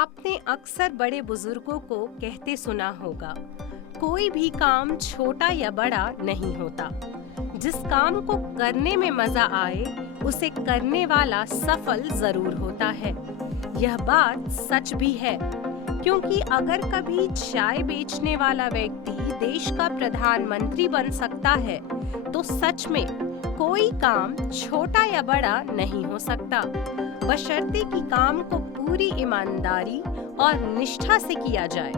आपने अक्सर बड़े बुजुर्गों को कहते सुना होगा, कोई भी काम छोटा या बड़ा नहीं होता। जिस काम को करने में मजा आए, उसे करने वाला सफल जरूर होता है। यह बात सच भी है, क्योंकि अगर कभी चाय बेचने वाला व्यक्ति देश का प्रधानमंत्री बन सकता है, तो सच में कोई काम छोटा या बड़ा नहीं हो सकता, बशर्ते कि काम को पूरी ईमानदारी और निष्ठा से किया जाए।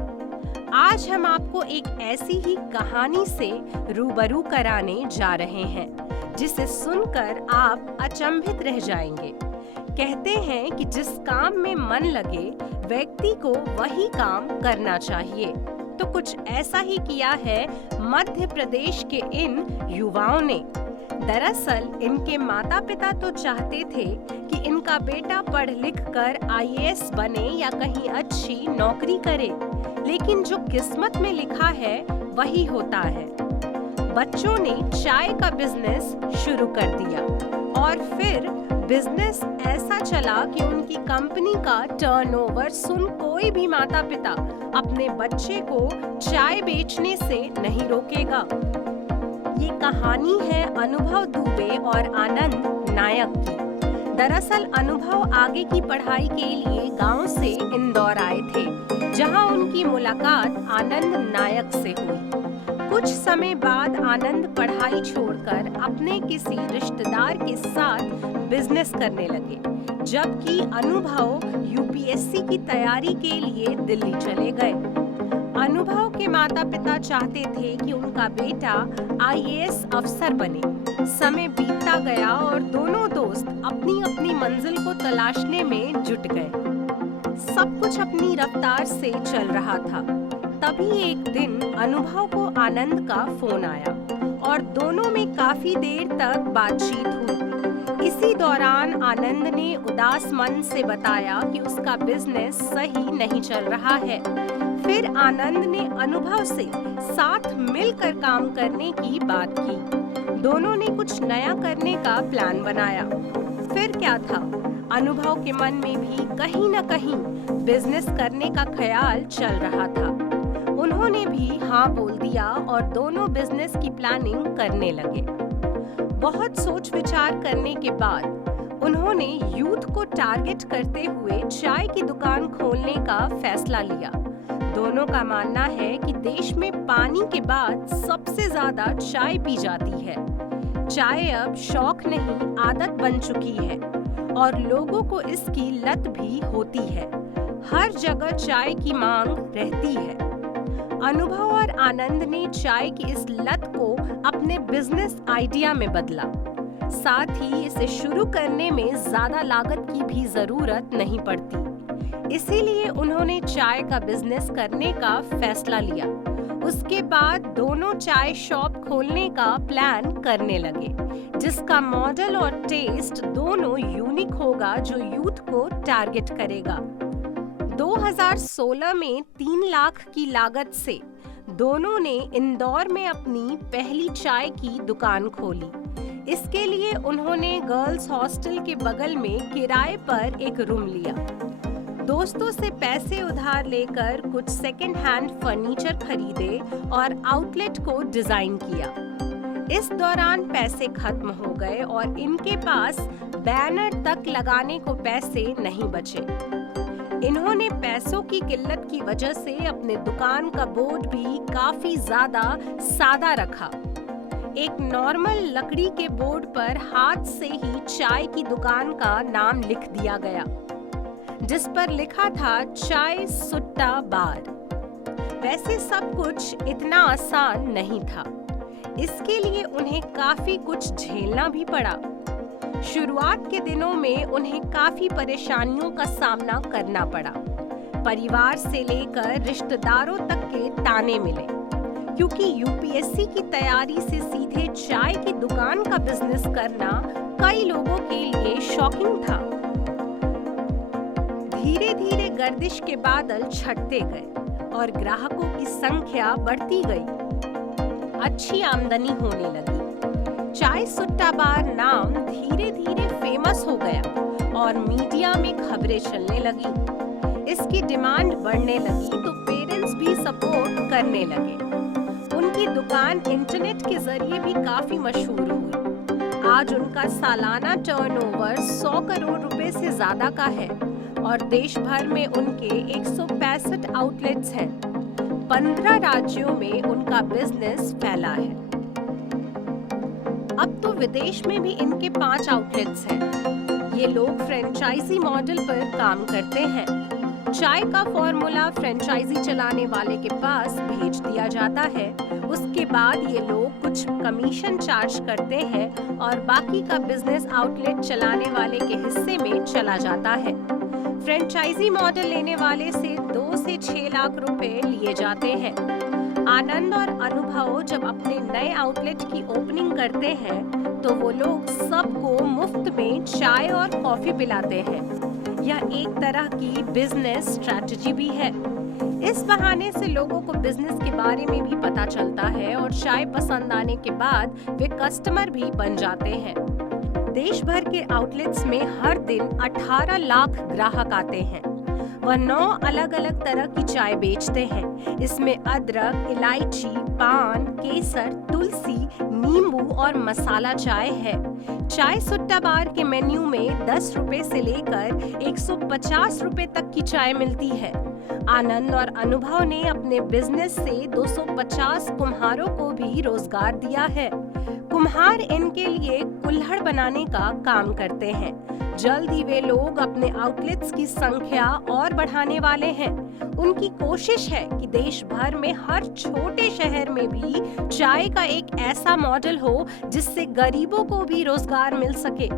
आज हम आपको एक ऐसी ही कहानी से रूबरू कराने जा रहे हैं, जिसे सुनकर आप अचंभित रह जाएंगे। कहते हैं कि जिस काम में मन लगे, व्यक्ति को वही काम करना चाहिए। तो कुछ ऐसा ही किया है मध्य प्रदेश के इन युवाओं ने। दरअसल इनके माता पिता तो चाहते थे कि इनका बेटा पढ़ लिख कर आईएएस बने या कहीं अच्छी नौकरी करे, लेकिन जो किस्मत में लिखा है वही होता है। बच्चों ने चाय का बिजनेस शुरू कर दिया और फिर बिजनेस ऐसा चला कि उनकी कंपनी का टर्नओवर सुन कोई भी माता पिता अपने बच्चे को चाय बेचने से नहीं रोकेगा। ये कहानी है अनुभव दुबे और आनंद नायक की। दरअसल अनुभव आगे की पढ़ाई के लिए गांव से इंदौर आए थे, जहां उनकी मुलाकात आनंद नायक से हुई। कुछ समय बाद आनंद पढ़ाई छोड़कर अपने किसी रिश्तेदार के साथ बिजनेस करने लगे, जबकि अनुभव यूपीएससी की तैयारी के लिए दिल्ली चले गए। अनुभव के माता पिता चाहते थे कि उनका बेटा आईएएस अफसर बने। समय बीतता गया और दोनों दोस्त अपनी अपनी मंजिल को तलाशने में जुट गए। सब कुछ अपनी रफ्तार से चल रहा था। तभी एक दिन अनुभव को आनंद का फोन आया और दोनों में काफी देर तक बातचीत हुई। इसी दौरान आनंद ने उदास मन से बताया कि उसका बिजनेस सही नहीं चल रहा है। फिर आनंद ने अनुभव से साथ मिलकर काम करने की बात की। दोनों ने कुछ नया करने का प्लान बनाया। फिर क्या था, अनुभव के मन में भी कहीं न कहीं बिजनेस करने का ख्याल चल रहा था। उन्होंने भी हाँ बोल दिया और दोनों बिजनेस की प्लानिंग करने लगे। बहुत सोच विचार करने के बाद उन्होंने यूथ को टारगेट करते हुए चाय की दुकान खोलने का फैसला लिया। दोनों का मानना है कि देश में पानी के बाद सबसे ज्यादा चाय पी जाती है। चाय अब शौक नहीं, आदत बन चुकी है और लोगों को इसकी लत भी होती है। हर जगह चाय की मांग रहती है। अनुभव और आनंद ने चाय की इस लत को अपने बिजनेस आइडिया में बदला। साथ ही इसे शुरू करने में ज्यादा लागत की भी जरूरत नहीं पड़ती। इसीलिए उन्होंने चाय का बिजनेस करने का फैसला लिया। उसके बाद दोनों चाय शॉप खोलने का प्लान करने लगे, जिसका मॉडल और टेस्ट दोनों यूनिक होगा, जो यूथ को टारगेट करेगा। 2016 में 3 लाख की लागत से दोनों ने इंदौर में अपनी पहली चाय की दुकान खोली। इसके लिए उन्होंने गर्ल्स हॉस्टल के बगल में किराए पर एक रूम लिया। दोस्तों से पैसे उधार लेकर कुछ सेकंड हैंड फर्नीचर खरीदे और आउटलेट को डिजाइन किया। इस दौरान पैसे खत्म हो गए और इनके पास बैनर तक लगाने को पैसे नहीं बचे। इन्होंने पैसों की किल्लत की वजह से अपने दुकान का बोर्ड भी काफी ज्यादा सादा रखा। एक नॉर्मल लकड़ी के बोर्ड पर हाथ से ही चाय की दुकान का नाम लिख दिया गया, जिस पर लिखा था चाय सुट्टा बार। वैसे सब कुछ इतना आसान नहीं था। इसके लिए उन्हें काफी कुछ झेलना भी पड़ा। शुरुआत के दिनों में उन्हें काफी परेशानियों का सामना करना पड़ा। परिवार से लेकर रिश्तेदारों तक के ताने मिले, क्योंकि यूपीएससी की तैयारी से सीधे चाय की दुकान का बिजनेस करना कई लोगों के लिए शॉकिंग था। धीरे धीरे गर्दिश के बादल छटते गए और ग्राहकों की संख्या बढ़ती गई। अच्छी आमदनी होने लगी। चाय सुट्टा बार नाम धीरे धीरे फेमस हो गया और मीडिया में खबरें चलने लगी। इसकी डिमांड बढ़ने लगी तो पेरेंट्स भी सपोर्ट करने लगे। उनकी दुकान इंटरनेट के जरिए भी काफी मशहूर हुई। आज उनका सालाना टर्नओवर 100 करोड़ रुपए से ज्यादा का है और देश भर में उनके 165 आउटलेट्स हैं। 15 राज्यों में उनका बिजनेस फैला है। अब तो विदेश में भी इनके 5 आउटलेट्स हैं। ये लोग फ्रेंचाइजी मॉडल पर काम करते हैं। चाय का फॉर्मूला फ्रेंचाइजी चलाने वाले के पास भेज दिया जाता है। उसके बाद ये लोग कुछ कमीशन चार्ज करते हैं और बाकी का बिजनेस आउटलेट चलाने वाले के हिस्से में चला जाता है। फ्रेंचाइजी मॉडल लेने वाले से 2 से 6 लाख रुपए लिए जाते हैं। आनंद और अनुभव जब अपने नए आउटलेट की ओपनिंग करते हैं तो वो लोग सबको मुफ्त में चाय और कॉफी पिलाते हैं। यह एक तरह की बिजनेस स्ट्रैटेजी भी है। इस बहाने से लोगों को बिजनेस के बारे में भी पता चलता है और चाय पसंद आने के बाद वे कस्टमर भी बन जाते हैं। देश भर के आउटलेट्स में हर दिन 18 लाख ग्राहक आते हैं। वह 9 अलग-अलग तरह की चाय बेचते हैं। इसमें अदरक, इलायची, पान, केसर, तुलसी, नींबू और मसाला चाय है। चाय सुट्टा बार के मेन्यू में 10 रुपए से लेकर 150 रुपए तक की चाय मिलती है। आनंद और अनुभव ने अपने बिजनेस से 250 कुम्हारों को भी रोजगार दिया है। कुम्हार इनके लिए कुल्हड़ बनाने का काम करते हैं। जल्द ही वे लोग अपने आउटलेट्स की संख्या और बढ़ाने वाले हैं। उनकी कोशिश है कि देश भर में हर छोटे शहर में भी चाय का एक ऐसा मॉडल हो जिससे गरीबों को भी रोजगार मिल सके।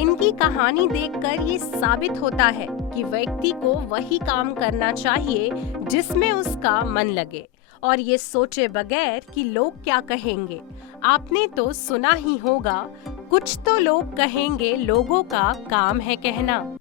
इनकी कहानी देखकर ये साबित होता है कि व्यक्ति को वही काम करना चाहिए जिसमें उसका मन लगे और ये सोचे बगैर कि लोग क्या कहेंगे। आपने तो सुना ही होगा, कुछ तो लोग कहेंगे, लोगों का काम है कहना।